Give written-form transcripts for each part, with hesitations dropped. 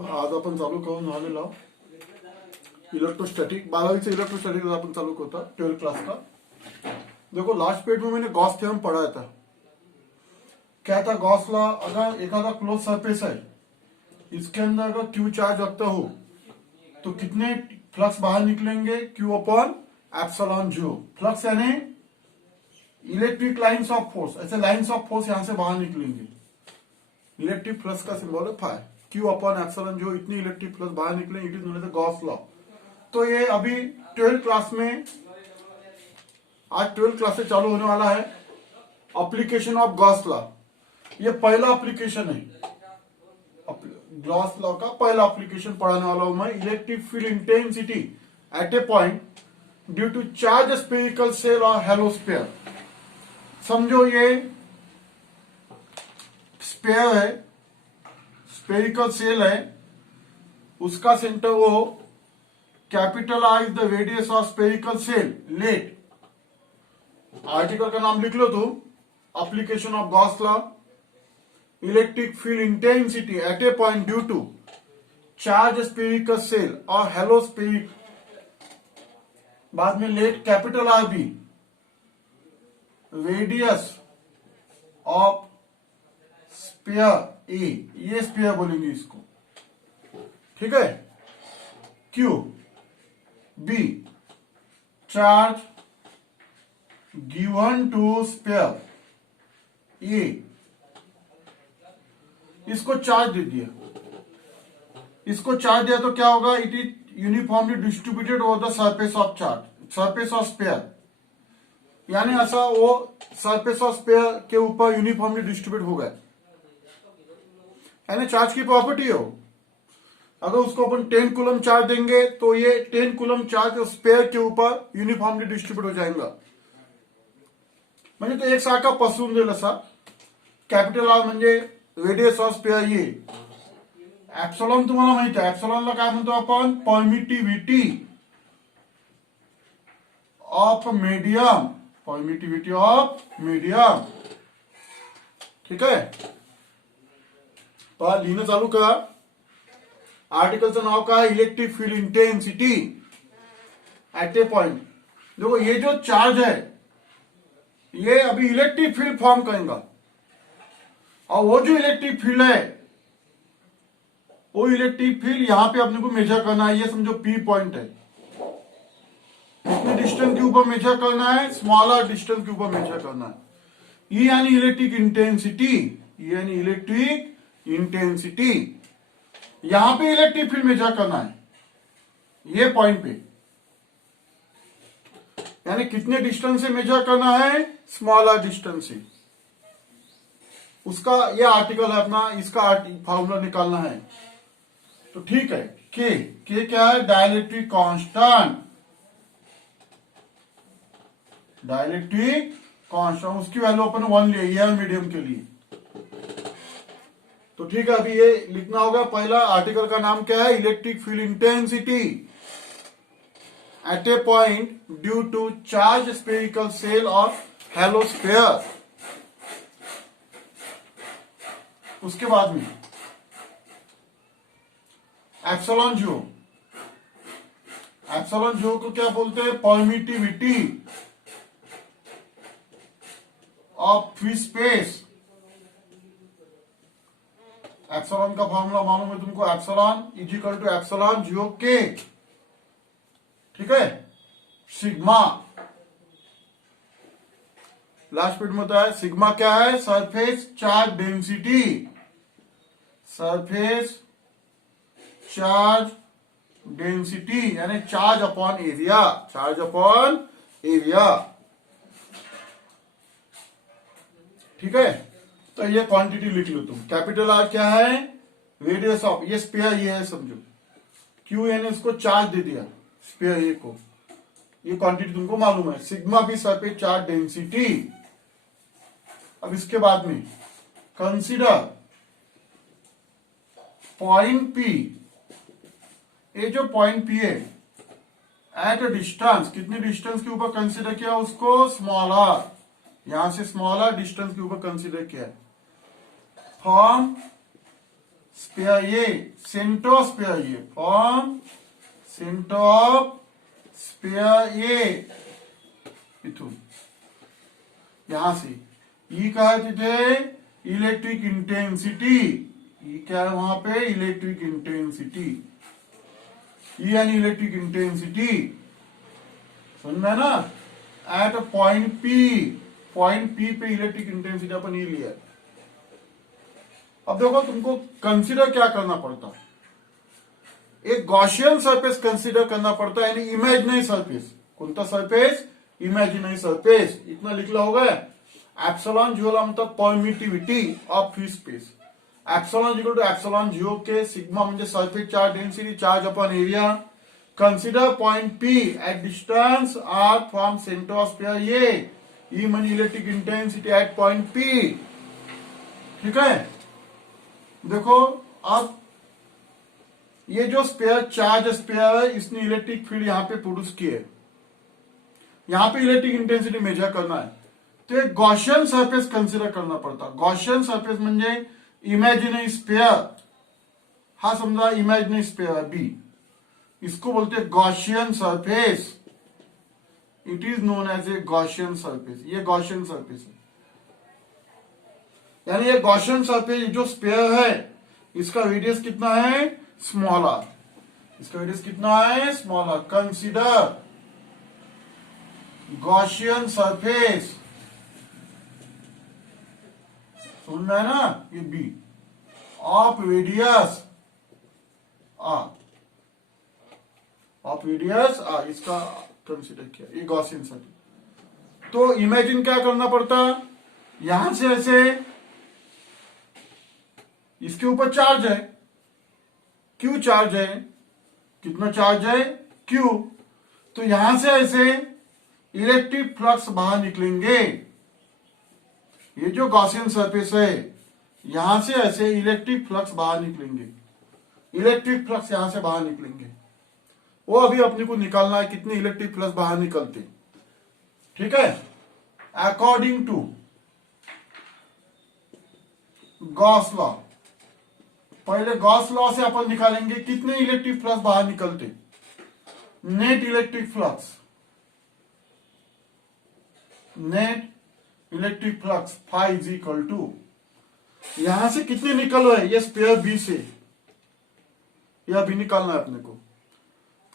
आज आपण चालू करून झालेलो इलेक्ट्रोस्टैटिक 12वीं इलेक्ट्रोस्टैटिक अपन चालू करता 12th क्लास का। देखो लास्ट पेज में मैंने गॉस थ्योरम पढ़ाया था। क्या था गॉस लॉ, अगर एक आधा क्लोज सरफेस है इसके अंदर अगर क्यू चार्ज रखता हो तो कितने फ्लक्स बाहर निकलेंगे, Q upon epsilon zero. Flux यानी इलेक्ट्रिक लाइंस ऑफ फोर्स, ऐसे लाइंस ऑफ फोर्स यहां से बाहर निकलेंगे। इलेक्ट्रिक फ्लक्स का सिंबल है फाई, क्यू अपॉन एप्सिलॉन जो इतनी इलेक्ट्रिक फ्लक्स बाहर निकले, it is known as Gauss law. तो ये अभी 12th क्लास में, आज 12th क्लास से चालू होने वाला है एप्लीकेशन ऑफ गॉस लॉ। ये पहला एप्लीकेशन है, गॉस लॉ का पहला एप्लीकेशन पढ़ाने वाला हूं मैं। Electric field intensity at a point due to charge spherical shell और हेलो स्फीयर। समझो ये स्फीयर है, स्फेरिकल सेल है, उसका सेंटर वो capital R is the radius of spherical shell let. Article का नाम लिख लो तुम, application of Gauss law. Electric field intensity at a point due to charge spherical shell और हेलो स्फेरिक, बाद में let capital R be radius of sphere A, ये sphere बोलेंगे इसको, ठीक है। Q be charge given to sphere A, इसको charge दे दिया, इसको चार्ज दिया तो क्या होगा, it is uniformly distributed over the surface of charge, surface of sphere. यानी ऐसा वो सरफेस ऑफ स्फीयर के ऊपर यूनिफॉर्मली डिस्ट्रीब्यूट हो गया। यानी चार्ज की प्रॉपर्टी हो, अगर उसको अपन 10 कूलम चार्ज देंगे तो ये 10 कूलम चार्ज स्फीयर के ऊपर यूनिफॉर्मली डिस्ट्रीब्यूट हो जाएगा। म्हणजे तो एक सारखा पसरून देईल असा। कॅपिटल आर म्हणजे रेडियस ऑफ स्फीयर ये, एप्सिलॉन तुम्हाला माहिती आहे, एप्सिलॉनला काय म्हणतो आपण, permittivity of medium, permittivity of medium, ठीक आहे। पहा लिहिणं चालू करा। आर्टिकलचं नाव काय, electric field intensity at a point. देखो ये जो चार्ज है ये अभी इलेक्ट्रिक फील्ड फॉर्म करेगा, और वो जो इलेक्ट्रिक फील्ड है वो इलेक्ट्रिक फील्ड यहां पे अपने को मेजर करना है। ये समझो पी पॉइंट है, कितने डिस्टेंस के ऊपर मेजर करना है, स्मॉलर डिस्टेंस के ऊपर मेजर करना है। ये यानी इलेक्ट्रिक इंटेंसिटी, यानी इलेक्ट्रिक इंटेंसिटी, यहां पे इलेक्ट्रिक फील्ड मेजर करना है, ये पॉइंट पे। यानी कितने डिस्टेंस से मेजर करना है, स्मॉलर डिस्टेंस से। उसका ये आर्टिकल है अपना, इसका फॉर्मूला निकालना है। तो ठीक है, के क्या है, डाइलेक्ट्रिक कांस्टेंट, डाइलेक्ट्रिक कांस्टेंट, उसकी वैल्यू अपन 1 ले, ये मीडियम के लिए। तो ठीक है, अभी ये लिखना होगा। पहला आर्टिकल का नाम क्या है, electric field intensity at a point due to charge spherical shell of hollow sphere. उसके बाद में एप्सिलॉन जीरो, एप्सिलॉन जीरो को क्या बोलते हैं, permittivity of free space. Epsilon का फॉर्मूला मालूम है तुमको, epsilon is equal to epsilon zero के, ठीक है, सिग्मा। लास्ट पीरियड में होता है सिग्मा क्या है, surface charge density, surface charge density यानी charge upon area, charge upon area, ठीक है। तो ये क्वांटिटी लिख लो तुम। कैपिटल आर क्या है, रेडियस ऑफ, ये स्फीयर ये है समझो, क्यू यानी इसको चार्ज दे दिया स्फीयर ए को, ये क्वांटिटी तुमको मालूम है। सिग्मा भी सरफेस चार्ज डेंसिटी। अब इसके बाद में कंसीडर पॉइंट पी, ये जो पॉइंट पी है एट अ डिस्टेंस, कितने डिस्टेंस के ऊपर कंसीडर किया उसको, स्मॉलर, यहां से स्मॉलर डिस्टेंस के ऊपर कंसीडर किया है, from sphere A, centre of sphere A, from centre of sphere A इथून यहां से ई काय तिथे इलेक्ट्रिक इंटेन्सिटी, ई क्या है वहां पे इलेक्ट्रिक इंटेन्सिटी, ई यानी इलेक्ट्रिक इंटेन्सिटी, समझ में ना। एट पॉइंट पी पे इलेक्ट्रिक इंटेंसिटी अपन ई लिया। अब देखो तुमको कंसीडर क्या करना पड़ता, एक गॉसियन सरफेस कंसीडर करना पड़ता है, यानी इमेजिनरी सरफेस। कौन सा सरफेस? Imaginary surface. इतना लिखला होगा एप्सिलॉन जीरो मतलब permittivity of free space, epsilon equal to epsilon zero के सिग्मा म्हणजे surface charge density, charge upon area. Consider point P at distance R from center of sphere A. E म्हणजे electric intensity eight point P। ठीक है, देखो अब ये जो spare charge spare है, इसने इलेक्ट्रिक फील्ड यहां पे प्रोड्यूस की है, यहां पे इलेक्ट्रिक इंटेंसिटी मेजर करना है, तो एक गॉसियन सरफेस कंसिडर करना पड़ता। गॉसियन सरफेस म्हणजे इमेजिनरी स्पेयर, हा समजा इमेजिनरी स्पेयर है बी, इसको बोलते हैं Gaussian surface. It is known as a Gaussian surface. ये गॉसियन सरफेस है, यानी ये गॉसियन सरफेस जो स्पेयर है इसका रेडियस कितना है? Small are. इसका रेडियस कितना है? Small R. Consider Gaussian surface, सुनना है ना, ये बी of radius R, of radius R, इसका कंसीडर किया, ये गॉसियन सरफेस। तो इमेजिन क्या करना पड़ता, यहां से ऐसे इसके ऊपर चार्ज है, क्यू चार्ज है, कितना चार्ज है? क्यू। तो यहां से ऐसे इलेक्ट्रिक फ्लक्स बाहर निकलेंगे। ये जो गॉसियन सरफेस है, यहां से ऐसे इलेक्ट्रिक फ्लक्स बाहर निकलेंगे, इलेक्ट्रिक फ्लक्स यहां से बाहर निकलेंगे। वो अभी अपने को निकालना है कितने इलेक्ट्रिक फ्लक्स बाहर निकलते। ठीक है, अकॉर्डिंग टू गॉस लॉ, पहले गॉस लॉ से अपन निकालेंगे कितने इलेक्ट्रिक फ्लक्स बाहर निकलते। Net electric flux, net electric flux phi is equal to, यहां से कितने निकल रहे? ये स्पेयर बी से, यह भी निकालना है अपने को।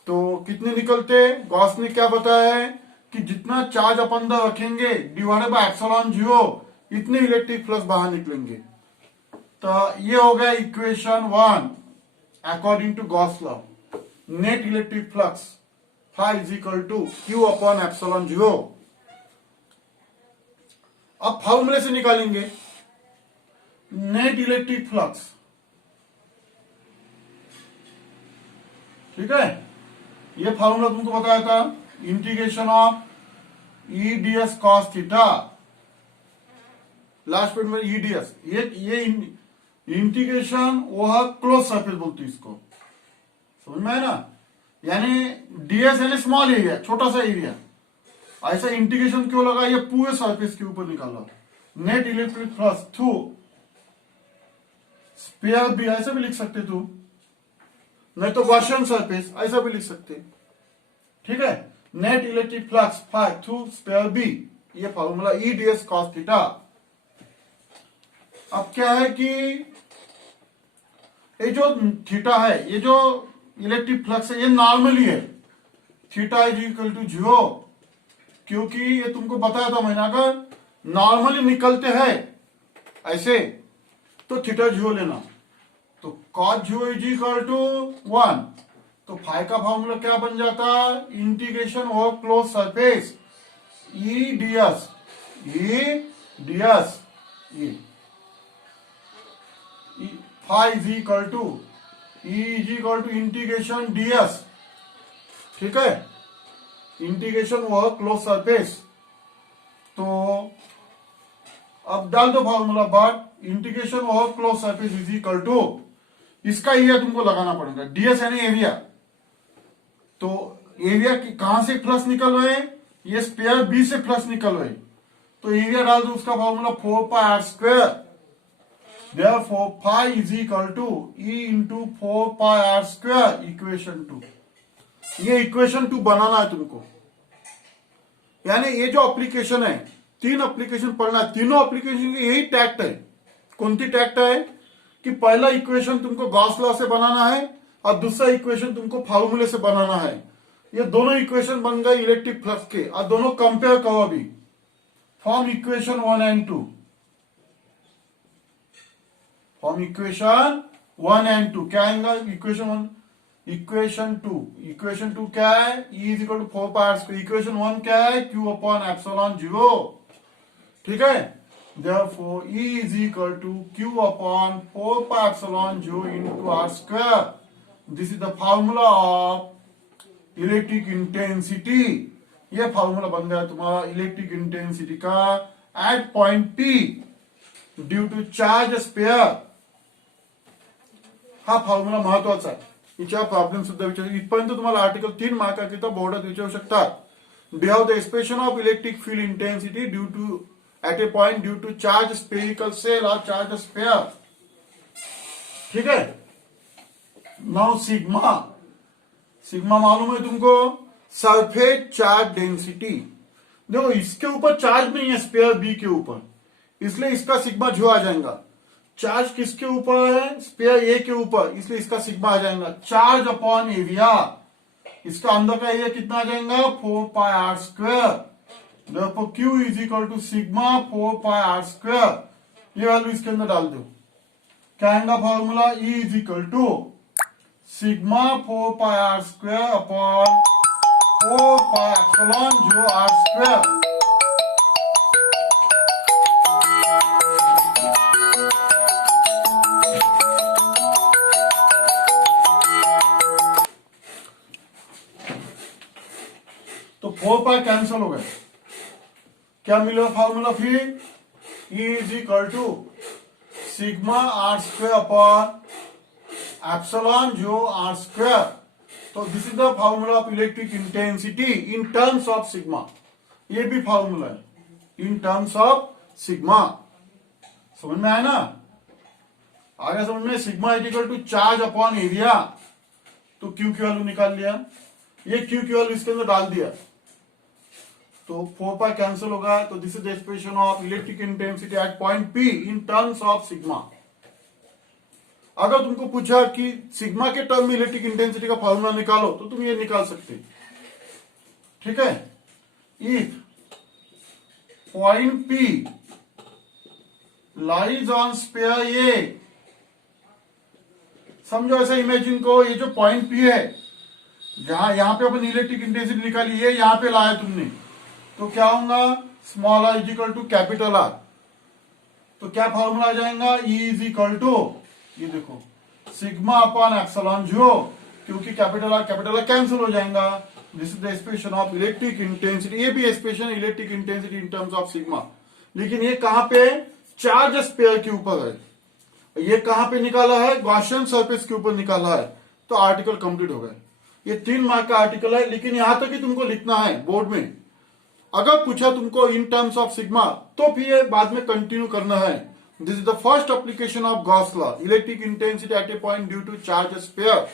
तो कितने निकलते? गॉस ने क्या बताया है कि जितना चार्ज अपन अंदर रखेंगे डिवाइडेड बाय एप्सिलॉन जीरो, इतने इलेक्ट्रिक फ्लक्स बाहर निकलेंगे। तो ये हो गया equation 1 according to Gauss law. Net electric flux phi is equal to Q upon epsilon zero. अब फॉर्मूले से निकालेंगे नेट इलेक्ट्रिक फ्लक्स। ठीक है, ये फॉर्मूला तुमको बताया था, integration of E D S cos theta, last point में ई डी एस, ये इंटीग्रेशन वो है क्लोज सरफेस बोलते हैं इसको, समझ में है ना। यानी डीएस यानी स्मॉल एरिया, छोटा सा एरिया। ऐसा इंटीग्रेशन क्यों लगा? ये पूरे सरफेस के ऊपर निकाला। Net electric flux through sphere भी, ऐसा भी लिख सकते तू, नहीं तो गॉसियन सरफेस ऐसा भी लिख सकते। ठीक है, net electric flux phi through sphere B, ये formula E D S cos theta. अब क्या है कि ये जो थीटा है, ये जो इलेक्ट्रिक फ्लक्स है, ये नॉर्मली है, theta is equal to zero, क्योंकि ये तुमको बताया था मैंने, अगर नॉर्मली निकलते हैं ऐसे तो थीटा जीरो लेना, तो cos zero is equal to 1। तो फाई का फॉर्मूला क्या बन जाता? Integration of close surface E DS, E phi is equal to E is equal to integration DS. ठीक है, इंटीग्रेशन ऑफ क्लोज सरफेस। तो अब डाल दो formula, but integration of close surface is equal to, इसका एरिया तुमको लगाना पड़ेगा, डीएस यानी एरिया। तो एरिया कहां से फ्लक्स निकल रहे हैं? ये स्पेयर बी से फ्लक्स निकल रहे, तो एरिया डाल दो, उसका formula 4 pi R square Therefore, phi is equal to E into 4 pi r square equation 2। ये इक्वेशन 2 बनाना है तुमको। यानी ये जो एप्लीकेशन है, 3 एप्लीकेशन पढ़ना है, तीनों एप्लीकेशन की यही टैक्ट है। कौन सी टैक्ट है कि पहला इक्वेशन तुमको गॉस लॉ से बनाना है और दूसरा इक्वेशन तुमको फार्मूले से बनाना है। ये दोनों इक्वेशन बन गए इलेक्ट्रिक फ्लक्स के और दोनों कंपेयर करो अभी। Form equation 1 and 2। Form equation 1 and 2 क्या आएगा? इक्वेशन 1 इक्वेशन 2 क्या है? E is equal to 4 pi square. Equation 1 क्या है? Q upon epsilon 0। ठीक है, therefore E is equal to Q upon 4 pi epsilon 0 into R square. This is the formula of electric intensity. ये formula बन गया तुम्हारा इलेक्ट्रिक इंटेंसिटी का at point P due to charge sphere. हा formula महत्वाचा आहे। हिच्यावर प्रॉब्लेम सुद्धा विचारू। इथपर्यंत तुम्हाला आर्टिकल 3 मार्काकरिता बोर्डात विचारू शकतात। बिहाव the expression of electric field intensity due to at a point due to charge spherical shell और चार्ज स्पेयर। ठीक है, नाउ सिग्मा। सिग्मा मालूम है तुमको? Surface charge density. देखो इसके ऊपर चार्ज नहीं है स्पेयर बी के ऊपर, इसलिए इसका सिग्मा जो आ जाएगा। चार्ज किसके ऊपर है? स्पेयर ए के ऊपर, इसलिए इसका सिग्मा आ जाएगा चार्ज अपॉन एरिया। इसका अंदर का एरिया कितना आ जाएगा? 4 पाई आर स्क्वायर। देखो Q is equal to sigma 4 pi R square. ये वैल्यू इसके अंदर डाल दो। क्या आएगा formula? E is equal to sigma 4 pi R square upon 4 pi epsilon 0 R square. तो 4 पाई कैंसिल हो गए। क्या मिलेगा फॉर्मूला फिर? E is equal to sigma R square upon epsilon 0 R square. तो this is the formula of electric intensity in terms of sigma. ये भी formula है इन टर्म्स ऑफ सिग्मा। समझ में आया ना? आगे समझ में? Sigma is equal to charge upon area. तो क्यू की वैल्यू निकाल लिया, ये क्यू की वैल्यू इसके अंदर डाल दिया, तो 4 पाई कैंसिल होगा। तो this is the expression of electric intensity eight point P in terms of sigma. अगर तुमको पूछा कि सिग्मा के टर्म में इलेक्ट्रिक इंटेंसिटी का फॉर्मूला निकालो, तो तुम ये निकाल सकते। ठीक है, if point P lies on sphere A, समझो ऐसा इमेजिन को, ये जो पॉइंट P है, जहां यहां पे अपन इलेक्ट्रिक इंटेंसिटी निकाली है, यहां पे लाया तुमने, तो क्या होगा? Small r is equal to capital R। तो क्या फॉर्मूला आ जाएगा? E इज इक्वल टू, ये देखो, सिग्मा अपॉन एप्सिलॉन 0, क्योंकि कैपिटल R कैंसिल हो जाएगा। This is the expression of electric intensity. ये भी expression electric intensity in terms of sigma, लेकिन ये कहां पे? चार्ज स्पेयर के ऊपर है। ये कहां पे निकाला है? गॉसियन सरफेस के ऊपर निकाला है। तो आर्टिकल कंप्लीट हो गया। ये 3 मार्क का आर्टिकल है, लेकिन यहां तक ही तुमको लिखना है बोर्ड में। अगर पूछा तुमको इन टर्म्स ऑफ सिग्मा, तो फिर ये बाद में कंटिन्यू करना है। This is the first application of Gauss law, electric intensity at a point due to charge spare.